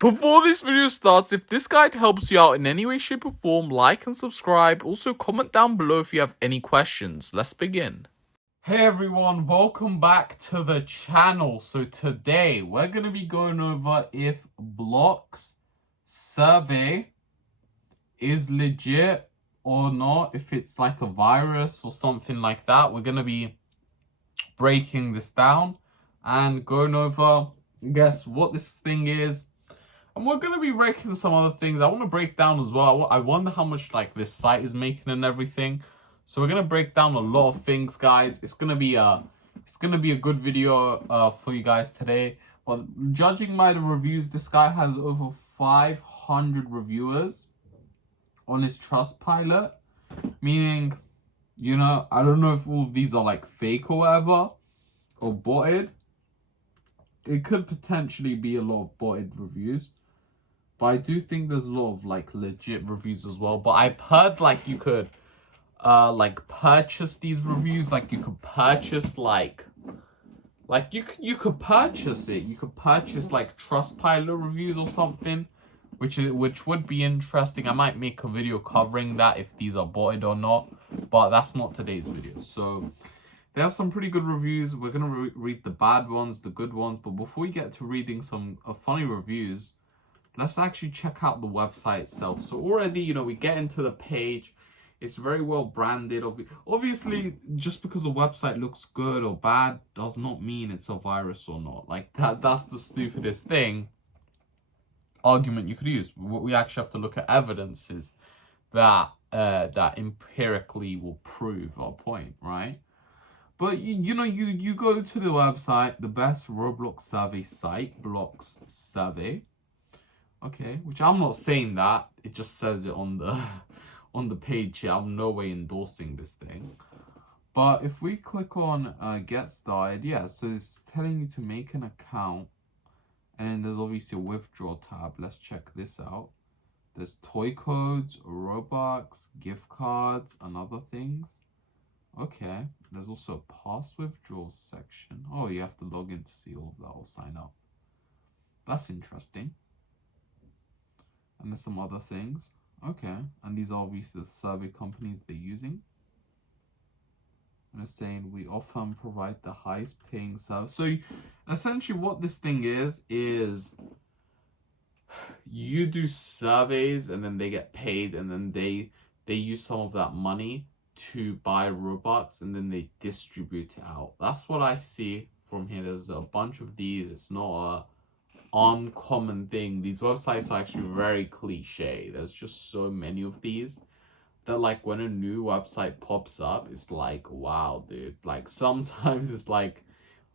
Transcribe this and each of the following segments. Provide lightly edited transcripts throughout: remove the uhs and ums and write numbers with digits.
Before this video starts, if this guide helps you out in any way, shape or form, like and subscribe. Also comment down below if you have any questions. Let's begin. Hey everyone, welcome back to the channel. So today we're going to be going over if blox.survey is legit or not, if it's like a virus or something like that. We're going to be breaking this down and going over, what this thing is. And we're going to be breaking some other things. I want to break down as well. I wonder how much like this site is making and everything. So we're going to break down a lot of things, guys. It's going to be a good video for you guys today. But judging by the reviews, this guy has over 500 reviewers on his Trustpilot. Meaning, I don't know if all of these are like fake or whatever, or botted. It could potentially be a lot of botted reviews. But I do think there's a lot of like legit reviews as well. But I've heard like you could like purchase these reviews. Like you could purchase you could purchase it. You could purchase like Trustpilot reviews or something, which would be interesting. I might make a video covering that if these are botted or not. But that's not today's video. So they have some pretty good reviews. We're gonna read the bad ones, the good ones. But before we get to reading some funny reviews, let's actually check out the website itself. So already, we get into the page. It's very well branded. Obviously, just because a website looks good or bad does not mean it's a virus or not. Like that's the stupidest argument you could use. What we actually have to look at evidences that empirically will prove our point, right? But you go to the website, the best Roblox survey site, blox.survey. Okay, which I'm not saying that. It just says it on the on the page here. I'm no way endorsing this thing. But if we click on get started, so it's telling you to make an account. And there's obviously a withdraw tab. Let's check this out. There's toy codes, Robux, gift cards, and other things. Okay, there's also a pass withdrawal section. Oh, you have to log in to see all of that or sign up. That's interesting. And there's some other things. Okay. And these are obviously the survey companies they're using. And it's saying we offer and provide the highest paying service. So essentially what this thing is you do surveys and then they get paid, and then they use some of that money to buy Robux and then they distribute it out. That's what I see from here. There's a bunch of these. It's not a uncommon thing. These websites are actually very cliche. There's just so many of these that like when a new website pops up, it's like, wow, dude. Like sometimes it's like,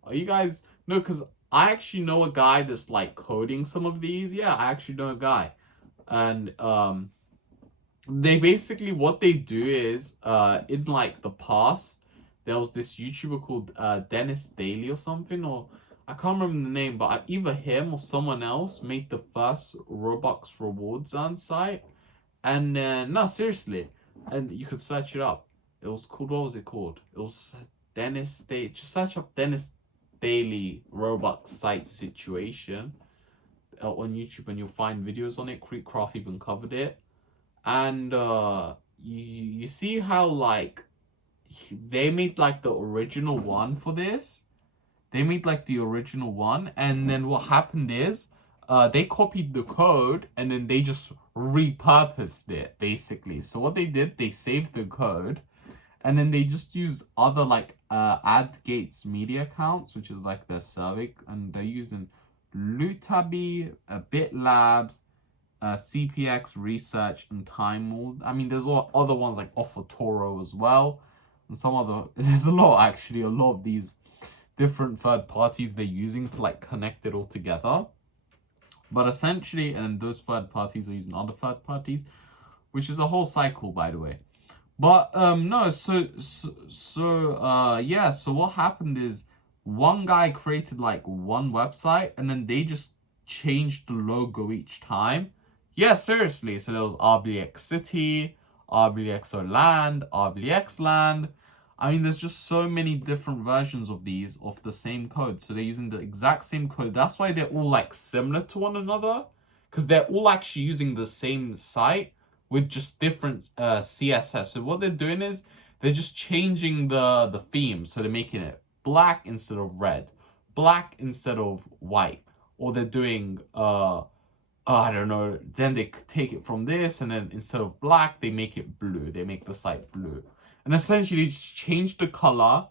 are you guys no? Because I actually know a guy that's like coding some of these. Yeah, I actually know a guy, and they basically, what they do is in like the past there was this YouTuber called Dennis Daly or something, or I can't remember the name, but either him or someone else made the first Robux rewards on site. And no, seriously, and you could search it up. It was called, what was it called? It was Dennis Daly. Just search up Dennis Daly Robux site situation on YouTube, and you'll find videos on it. Creekcraft even covered it, and you see how like they made like the original one for this. They made like the original one, and then what happened is they copied the code and then they just repurposed it basically. So what they did, they saved the code and then they just use other like AdGates media accounts, which is like their survey, and they're using Lutabi, BitLabs, CPX Research, and Time Mold. I mean, there's other ones like Offertoro as well, and some other. There's a lot of these different third parties they're using to like connect it all together. But essentially, and those third parties are using other third parties, which is a whole cycle, by the way. But no, so what happened is one guy created like one website and then they just changed the logo each time. Yeah, seriously. So there was RBX City, RBXO Land, RBX Land. I mean, there's just so many different versions of these of the same code. So they're using the exact same code. That's why they're all like similar to one another. because they're all actually using the same site with just different CSS. So what they're doing is they're just changing the theme. So they're making it black instead of red, black instead of white, or they're doing I don't know, then they take it from this, and then instead of black they make it blue, they make the site blue, and essentially change the color.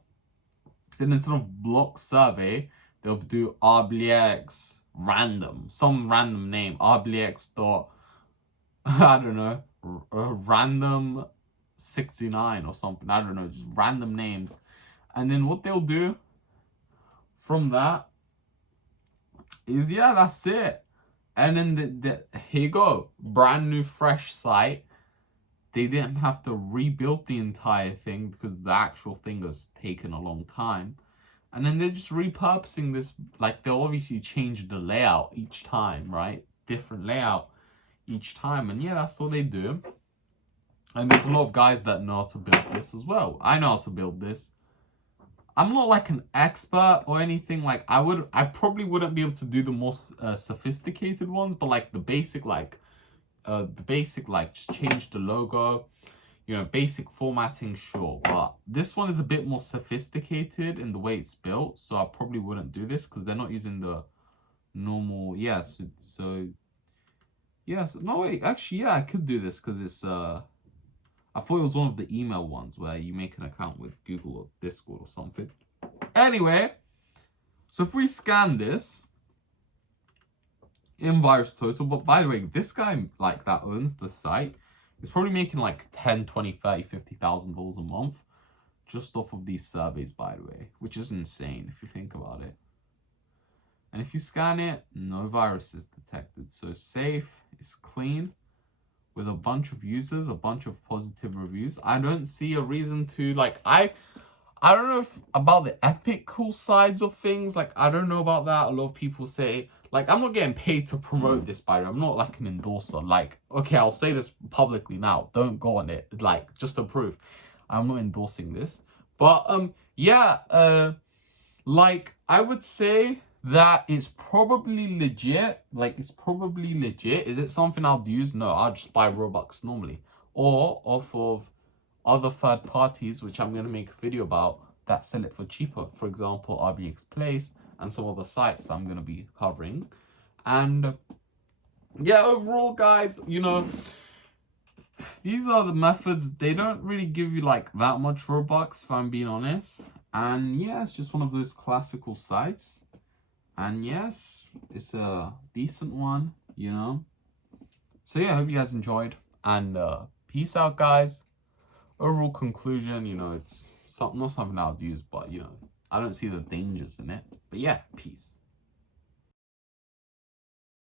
Then instead of blox.survey they'll do RBX random, some random name, RBX dot I don't know, random 69 or something, I don't know, just random names. And then what they'll do from that is, yeah, that's it. And then here you go, brand new fresh site. They didn't have to rebuild the entire thing because the actual thing has taken a long time. And then they're just repurposing this, like they'll obviously change the layout each time, right? Different layout each time. And yeah, that's what they do. And there's a lot of guys that know how to build this as well. I know how to build this. I'm not like an expert or anything. Like I probably wouldn't be able to do the more sophisticated ones, but like the basic just change the logo, you know, basic formatting, sure. But this one is a bit more sophisticated in the way it's built, so I probably wouldn't do this because they're not using the normal. Yes, so yes, no wait, actually, yeah, I could do this because it's I thought it was one of the email ones where you make an account with Google or Discord or something. Anyway, so if we scan this in virus total, but by the way, this guy like that owns the site is probably making like 10, 20, 30, $50,000 a month just off of these surveys, by the way, which is insane if you think about it. And if you scan it, no virus is detected. So safe, it's clean, with a bunch of users, a bunch of positive reviews. I don't see a reason to, like, I don't know about the ethical sides of things. Like, I don't know about that. A lot of people say, like, I'm not getting paid to promote this, by the way. I'm not like an endorser. Like, okay, I'll say this publicly now. Don't go on it. Like, just to prove. I'm not endorsing this. But, yeah, like, I would say that it's probably legit. Like, it's probably legit. Is it something I'll use? No, I'll just buy Robux normally. Or off of other third parties, which I'm going to make a video about, that sell it for cheaper. For example, RBX Place and some other sites that I'm going to be covering. And yeah, overall, guys, you know, these are the methods. They don't really give you like that much Robux, if I'm being honest. And yeah, it's just one of those classical sites. And yes, it's a decent one, you know. So yeah, I hope you guys enjoyed. And peace out, guys. Overall conclusion, you know, it's not something I would use, but you know, I don't see the dangers in it. But yeah, peace.